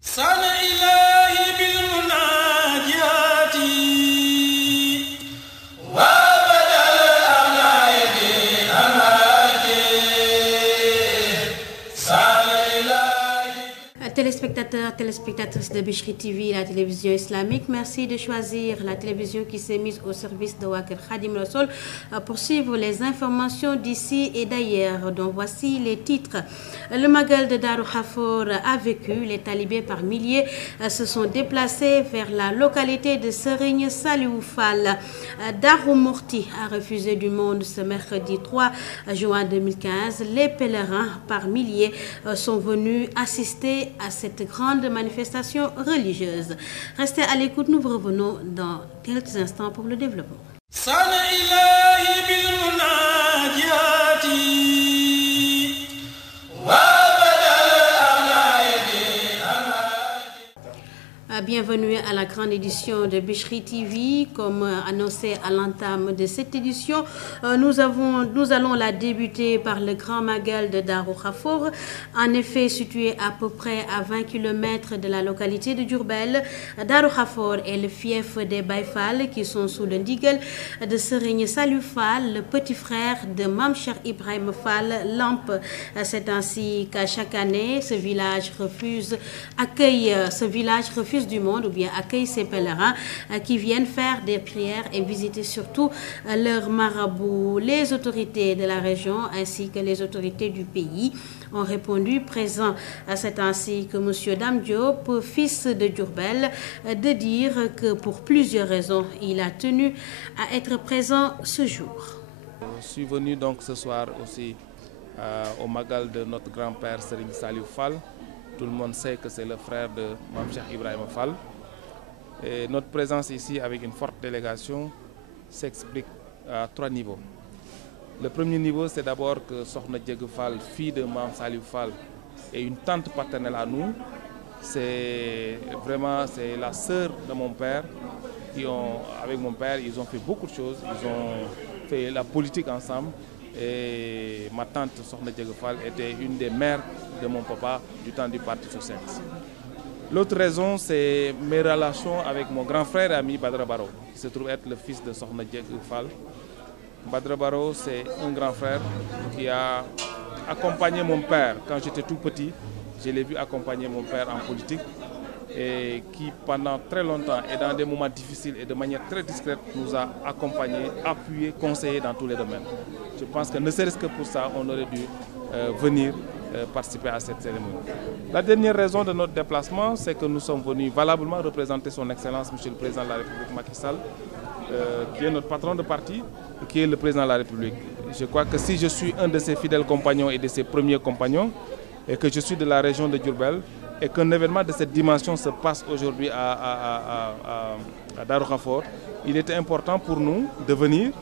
sana ilahi bil munajati wa badal amnayati amati sana ilahi. Téléspectateurs, téléspectatrices de Bichri TV, la télévision islamique, merci de choisir la télévision qui s'est mise au service de Wa Kër Khadim Rassoul pour suivre les informations d'ici et d'ailleurs. Donc voici les titres. Le Magal de Darou Khafor a vécu. Les talibés par milliers se sont déplacés vers la localité de Serigne Saliou Fall. Darou Mourti a refusé du monde ce mercredi 3 juin 2015. Les pèlerins par milliers sont venus assister à cette grande manifestation religieuse. Restez à l'écoute, nous vous revenons dans quelques instants pour le développement. Bienvenue à la grande édition de Bichri TV. Comme annoncé à l'entame de cette édition, nous allons la débuter par le Grand Magal de Darou Khafor. En effet, situé à peu près à 20 km de la localité de Diourbel, Darou Khafor est le fief des Baye Fall qui sont sous le ndigal de Serigne Saliou Fall, le petit frère de Mame Cheikh Ibrahima Fall Lamp. C'est ainsi qu'à chaque année, ce village refuse du monde ou bien accueille ces pèlerins qui viennent faire des prières et visiter surtout leurs marabouts. Les autorités de la région ainsi que les autorités du pays ont répondu présent. C'est ainsi que M. Dame Diop, fils de Diourbel, de dire que pour plusieurs raisons, il a tenu à être présent ce jour. Je suis venu donc ce soir aussi au Magal de notre grand-père Serigne Saliou Fall. Tout le monde sait que c'est le frère de Mame Cheikh Ibrahima Fall. Et notre présence ici avec une forte délégation s'explique à 3 niveaux. Le premier niveau, c'est d'abord que Sokhna Diégue Fall, fille de Mame Saliou Fall, est une tante paternelle à nous. C'est la sœur de mon père. Avec mon père, ils ont fait beaucoup de choses. Ils ont fait la politique ensemble. Et ma tante Sokhna Diégue Fall était une des mères de mon papa du temps du Parti socialiste. L'autre raison, c'est mes relations avec mon grand frère et ami Badra Baro, qui se trouve être le fils de Sokhna Diégue Fall. Badra Baro, c'est un grand frère qui a accompagné mon père quand j'étais tout petit. Je l'ai vu accompagner mon père en politique et qui, pendant très longtemps et dans des moments difficiles et de manière très discrète, nous a accompagnés, appuyés, conseillés dans tous les domaines. Je pense que ne serait-ce que pour ça, on aurait dû venir participer à cette cérémonie. La dernière raison de notre déplacement, c'est que nous sommes venus valablement représenter son Excellence, Monsieur le Président de la République, Macky Sall, qui est notre patron de parti, et qui est le Président de la République. Je crois que si je suis un de ses fidèles compagnons et de ses premiers compagnons, et que je suis de la région de Diourbel, et qu'un événement de cette dimension se passe aujourd'hui à Darou Khafor, il était important pour nous de venir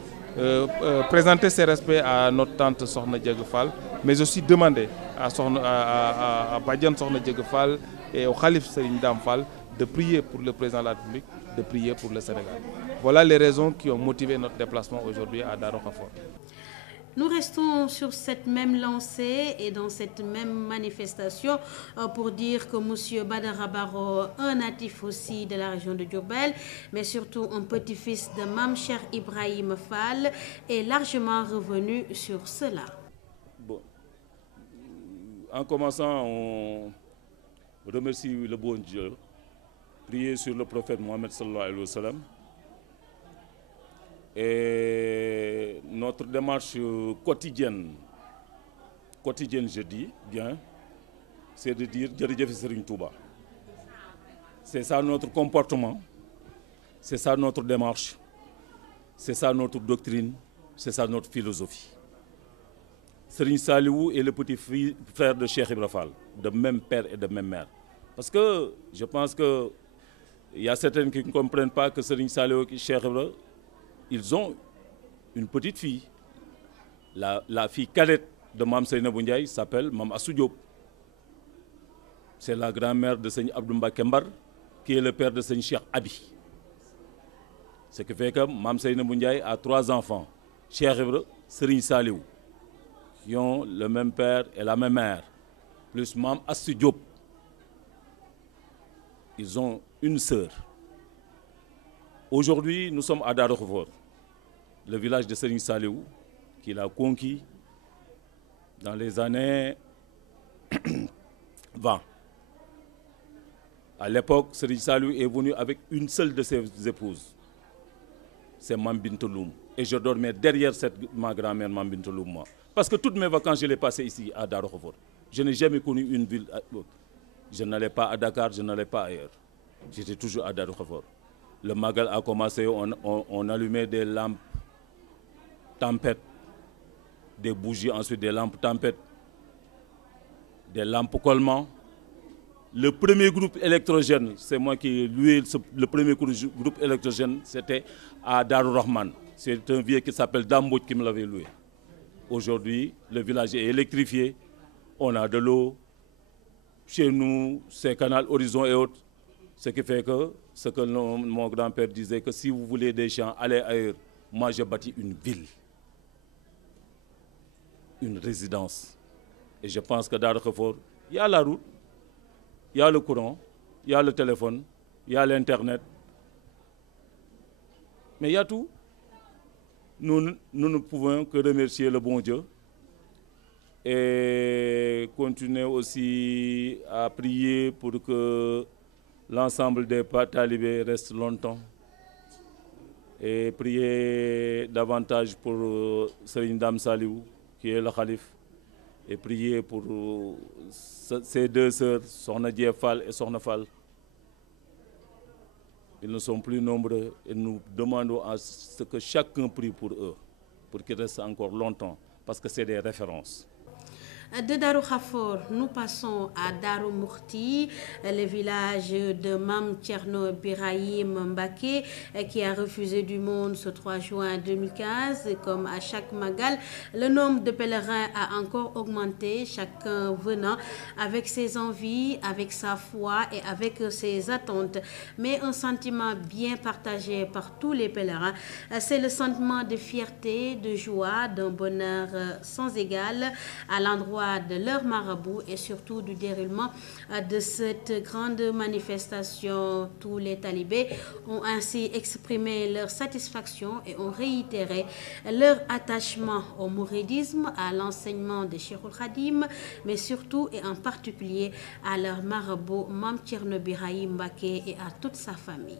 présenter ses respects à notre tante Sokhna Diégue Fall, mais aussi demander à Badiane Sokhna Diégue Fall et au Khalif Serigne Dame Fall de prier pour le président de la République, de prier pour le Sénégal. Voilà les raisons qui ont motivé notre déplacement aujourd'hui à Darou Khafor. Nous restons sur cette même lancée et dans cette même manifestation pour dire que M. Badara Baro, un natif aussi de la région de Diourbel, mais surtout un petit-fils de Mame Cheikh Ibrahima Fall, est largement revenu sur cela. Bon. En commençant, on remercie le bon Dieu, prier sur le prophète Mohammed sallallahu alayhi wa sallam. Et notre démarche quotidienne je dis bien, c'est de dire Djeridjefi Serigne Touba. C'est ça notre comportement, c'est ça notre démarche, c'est ça notre doctrine, c'est ça notre philosophie. Serigne Saliou est le petit frère de Cheikh Ibrahima Fall, de même père et de même mère. Parce que je pense qu'il y a certains qui ne comprennent pas que Serigne Saliou et Cheikh Ibrahima, ils ont une petite fille. La fille cadette de Mame Seynabou Ndiaye s'appelle Mame Assou Diop. C'est la grand-mère de Seigne Abdou Mbacké Mbar, qui est le père de Seigne Cheikh Abi. Ce qui fait que Mame Seynabou Ndiaye a 3 enfants. Cheikh Ibrahima, Serigne Saliou, qui ont le même père et la même mère, plus Mame Assou Diop. ils ont une sœur. Aujourd'hui, nous sommes à Darou Khoufor, le village de Serigne Saliou, qu'il a conquis dans les années 20. À l'époque, Serigne Saliou est venu avec une seule de ses épouses, c'est Mame Bintou Loum. Et je dormais derrière ma grand-mère Mame Bintou Loum, moi. Parce que toutes mes vacances, je les passais ici à Darou Khoufor. Je n'ai jamais connu une ville autre. Je n'allais pas à Dakar, je n'allais pas ailleurs. J'étais toujours à Darou Khoufor. Le Magal a commencé, on allumait des lampes tempête, des bougies, ensuite des lampes tempête, des lampes collement. Le premier groupe électrogène, c'est moi qui ai loué le premier groupe électrogène, c'était à Darou Rahman. C'est un vieux qui s'appelle Dambout qui me l'avait loué. Aujourd'hui, le village est électrifié, on a de l'eau. Chez nous, c'est Canal Horizon et autres. Ce qui fait que, ce que mon grand-père disait, que si vous voulez des gens, allez ailleurs. Moi, j'ai bâti une ville, une résidence. Et je pense que Darou Khoufor, il y a la route, il y a le courant, il y a le téléphone, il y a l'Internet. Mais il y a tout. Nous ne pouvons que remercier le bon Dieu et continuer aussi à prier pour que l'ensemble des talibés reste longtemps et prier davantage pour Serigne Dame Saliou, qui est le calife, et prier pour ses deux sœurs, Sokhna Dié Fall et Sokhna Fall. Ils ne sont plus nombreux et nous demandons à ce que chacun prie pour eux, pour qu'ils restent encore longtemps, parce que c'est des références. De Darou Khoufor, nous passons à Darou Mourti, le village de Mame Thierno Birahim Mbacké, qui a refusé du monde ce 3 juin 2015. Comme à chaque Magal, le nombre de pèlerins a encore augmenté, chacun venant avec ses envies, avec sa foi et avec ses attentes. Mais un sentiment bien partagé par tous les pèlerins, c'est le sentiment de fierté, de joie, d'un bonheur sans égal à l'endroit de leur marabout et surtout du déroulement de cette grande manifestation. Tous les talibés ont ainsi exprimé leur satisfaction et ont réitéré leur attachement au mouridisme, à l'enseignement de Cheikhoul Khadim, mais surtout et en particulier à leur marabout Mame Thierno Birahim Mbacké et à toute sa famille.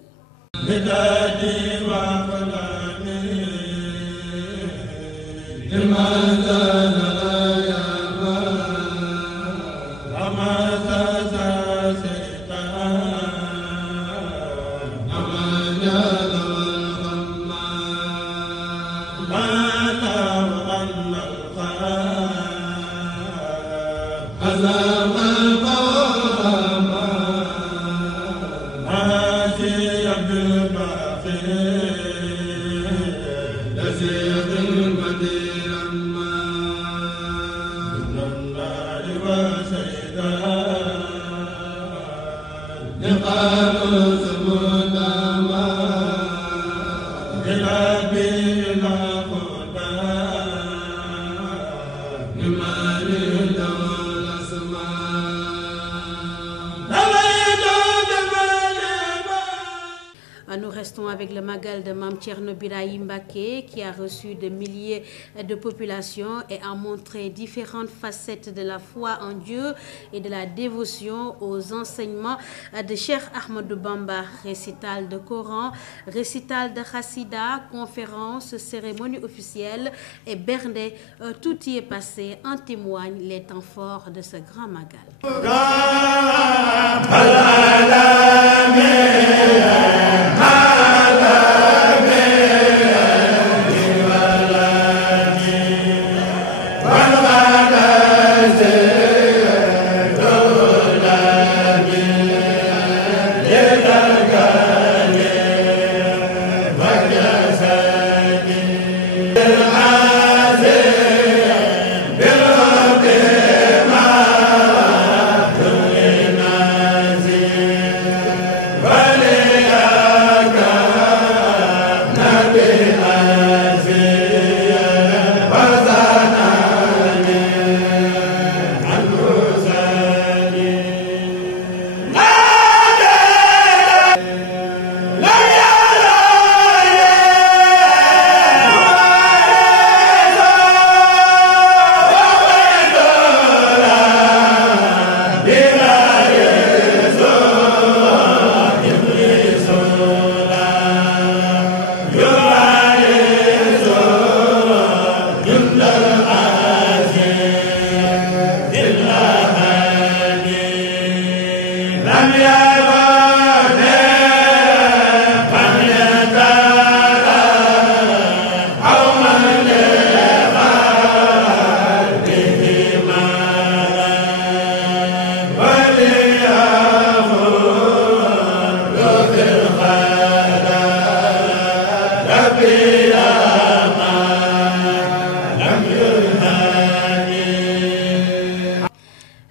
Nous restons avec le Magal de Mame Thierno Birahim Mbacké, qui a reçu de milliers de populations et a montré différentes facettes de la foi en Dieu et de la dévotion aux enseignements de Cheikh Ahmadou Bamba. Récital de Coran, récital de Khassida, conférences, cérémonies officielles et bernde, tout y est passé, en témoignent les temps forts de ce grand Magal.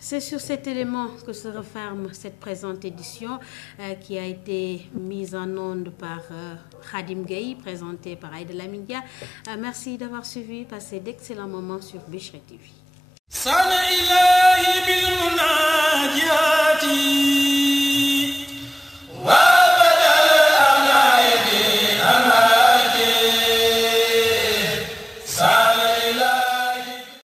C'est sur cet élément que se referme cette présente édition qui a été mise en onde par Khadim Gueye, présentée par Aïda Lamidia. Merci d'avoir suivi, passez d'excellents moments sur Bichri TV.